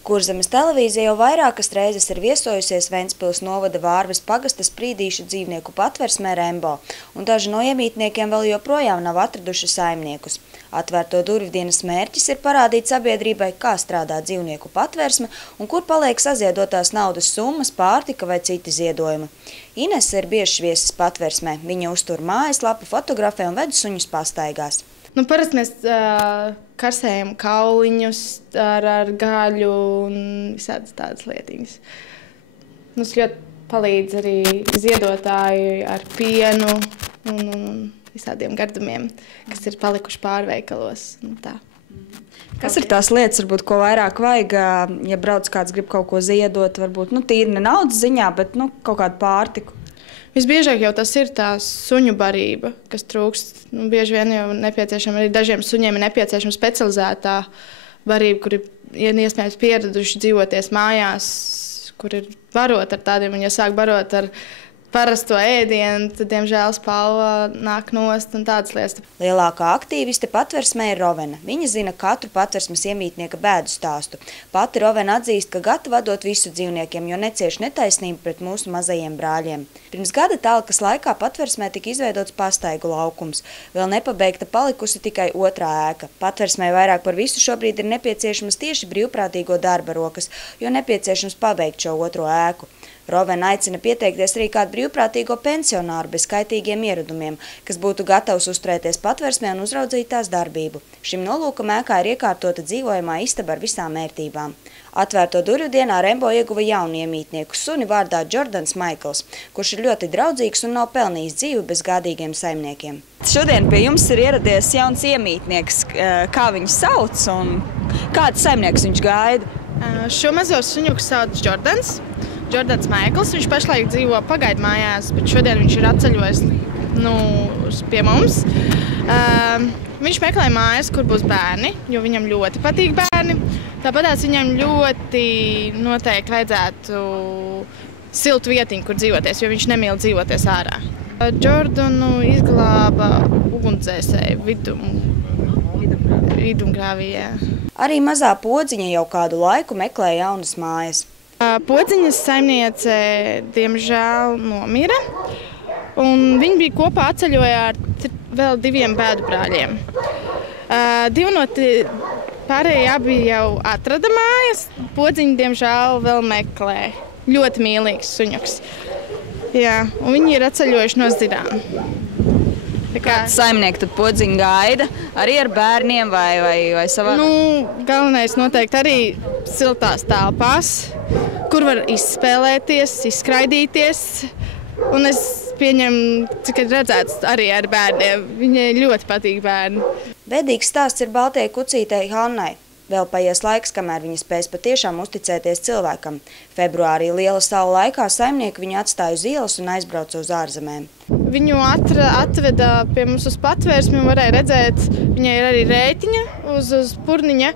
Kurzemes televīzija jau vairākas reizes ir viesojusies Ventspils novada Vārves pagasta Sprīdīšu dzīvnieku patversmē Rembo, un daži no iemītniekiem vēl joprojām nav atraduši saimniekus. Atvērto durvju dienas mērķis ir parādīt sabiedrībai, kā strādā dzīvnieku patversme un kur paliek saziedotās naudas summas, pārtika vai citi ziedojumi. Inese ir bieži viesis patversmē. Viņa uztur mājaslapu, fotografē un ved suņus pastaigās. Parasti mēs karsējam kauliņus ar gaļu un visādas tādas lietiņas. Mums ļoti palīdz arī ziedotāji ar pienu un visādiem gardumiem, kas ir palikuši pārveikalos. Kas ir tās lietas, varbūt, ko vairāk vajag, ja brauc kāds grib kaut ko ziedot, varbūt tīri ne naudas ziņā, bet kaut kādu pārtiku? Visbiežāk jau tas ir tā suņu barība, kas trūkst. Bieži vien jau nepieciešama arī dažiem suņiem ir nepieciešama specializētā barība, kur ir iespējams pieraduši dzīvoties mājās, kur ir barot ar tādiem, un ja sāk barot ar parasto ēdienu, tad, diemžēl, spalva nāk nost un tādas lietas. Lielākā aktīviste patversmē ir Rovena. Viņa zina katru patversmes iemītnieka bēdu stāstu. Pati Rovena atzīst, ka gatava dot visu dzīvniekiem, jo necieš netaisnību pret mūsu mazajiem brāļiem. Pirms gada talkas laikā patversmē tika izveidots pastaigu laukums. Vēl nepabeigta palikusi tikai otrā ēka. Patversmē vairāk par visu šobrīd ir nepieciešamas tieši brīvprātīgo darba rokas, jo nepieciešams pabeigt šo otro ēku. Rovena aicina pieteikties arī kādu brīvprātīgo pensionāru bez kaitīgiem ieradumiem, kas būtu gatavs uzturēties patversmē un uzraudzīt tās darbību. Šim nolūkam ēkā ir iekārtota dzīvojamā istaba ar visām ērtībām. Atvērto durvju dienā Rembo ieguva jaunu iemītnieku suni vārdā Jordans Maikls, kurš ir ļoti draudzīgs un nav pelnījis dzīvi bez gādīgiem saimniekiem. Šodien pie jums ir ieradies jauns iemītnieks. Kā viņu sauc un kāds saimnieks viņš gaida? Šo mazo suņuku sauc Jordans Maikls. Viņš pašlaik dzīvo pagaidu mājās, bet šodien viņš ir atceļojis pie mums. Viņš meklē mājas, kur būs bērni, jo viņam ļoti patīk bērni. Tāpatās viņam ļoti noteikti vajadzētu siltu vietiņu, kur dzīvoties, jo viņš nemīl dzīvoties ārā. Jordanu izglāba ugunsdzēsēji vidumgrāvijā. Arī mazā Podziņa jau kādu laiku meklē jaunas mājas. Podziņas saimniece, diemžēl, nomira, un viņi bija kopā atceļojā ar vēl 2 bēdu brāļiem. 2 no pārējie abi jau atrada mājas, Podziņa, diemžēl, vēl meklē. Ļoti mīlīgs suņuks. Jā, un viņi ir atceļojuši no Zirām. Kāds saimnieks tad Podziņa gaida? Arī ar bērniem vai savā? Galvenais noteikti arī siltās telpās, kur var izspēlēties, izskraidīties. Un es pieņemu, cik ir redzēts arī ar bērniem. Viņai ļoti patīk bērni. Bēdīgs stāsts ir baltajai kucītei Hannai. Vēl paies laiks, kamēr viņa spēs patiešām uzticēties cilvēkam. Februārī liela saula laikā saimnieki viņu atstāja uz ielas un aizbrauca uz ārzemēm. Viņu atveda pie mums uz patvērsmi un varēja redzēt, viņai ir arī rēķiņa uz purniņa,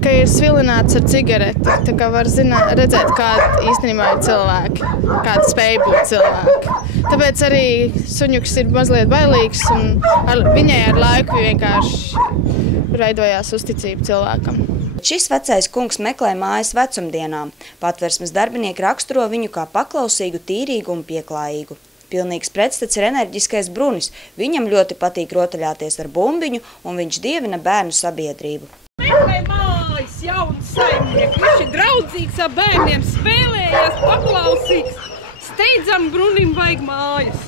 ka ir svilināts ar cigareti. Tā kā var redzēt, kāda īstenībā ir cilvēki, kāda spēja būt cilvēki. Tāpēc arī suņuks ir mazliet bailīgs un viņai ar laiku vienkārši veidojās uzticība cilvēkam. Šis vecais kungs meklē mājas vecumdienām. Patversmes darbinieki raksturo viņu kā paklausīgu, tīrīgu un pieklājīgu. Pilnīgs pretstats ir enerģiskais Brunis. Viņam ļoti patīk rotaļāties ar bumbiņu, un viņš dievina bērnu sabiedrību. Meklē mājas, jauns saimnieks. Viņš ir draudzīgs ar bērniem, spēlējās, paklausīgs. Steidzam, Brunim vajag mājas.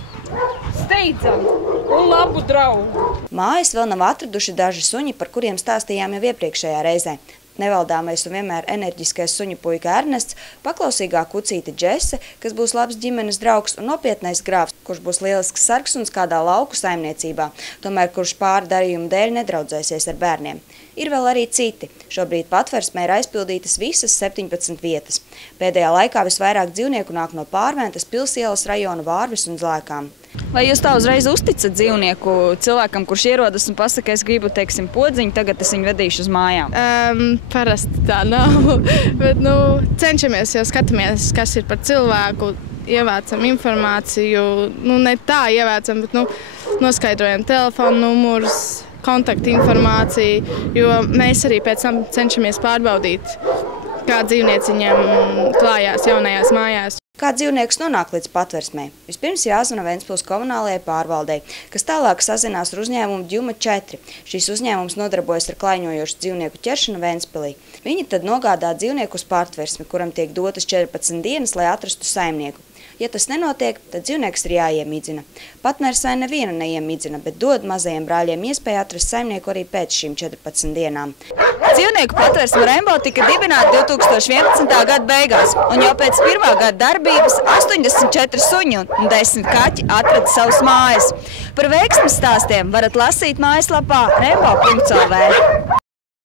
Steidzam un labu draugu. Mājas vēl nav atraduši daži suņi, par kuriem stāstījām jau iepriekšējā reizē. Nevaldāmais un vienmēr enerģiskais suņu puika Ernests, paklausīgā kucīte Džese, kas būs labs ģimenes draugs, un nopietnais grāfs, kurš būs lielisks sargsuns kādā lauku saimniecībā, tomēr kurš pāri darījumu dēļ nedraudzēsies ar bērniem. Ir vēl arī citi. Šobrīd patversmē ir aizpildītas visas 17 vietas. Pēdējā laikā visvairāk dzīvnieku nāk no Pārventas, Pilsielas rajona, Vārves un Zlēkām. Vai jūs tā uzreiz uzticat dzīvnieku cilvēkam, kurš ierodas un pasaka, es gribu, teiksim, Podziņu, tagad es viņu vedīšu uz mājām? Parasti tā nav, bet cenšamies jau skatāmies, kas ir par cilvēku, ievācam informāciju, ne tā ievācam, bet noskaidrojam telefonu numurus, kontaktu informāciju, jo mēs arī pēc tam cenšamies pārbaudīt kā dzīvnieci viņiem klājās jaunajās mājās. Kā dzīvnieks nonāk līdz patversmei? Vispirms jāzvana Ventspils komunālajai pārvaldei, kas tālāk sazinās ar uzņēmumu Djuma 4. Šīs uzņēmums nodarbojas ar klaiņojošu dzīvnieku ķeršanu Ventspilī. Viņi tad nogādā dzīvnieku uz patversmi, kuram tiek dotas 14 dienas, lai atrastu saimnieku. Ja tas nenotiek, tad dzīvnieks ir jāiemīdzina. Patversmē nevienu neiemīdzina, bet dod mazajiem brāļiem iespēju atrast saimnieku arī pēc šīm 14 dienām. Dzīvnieku patversme Rembo tika dibināta 2011. gada beigās, un jau pēc pirmā gada darbības 84 suņi un 10 kaķi atrada savus mājas. Par veiksmes stāstiem varat lasīt mājaslapā rembo.lv.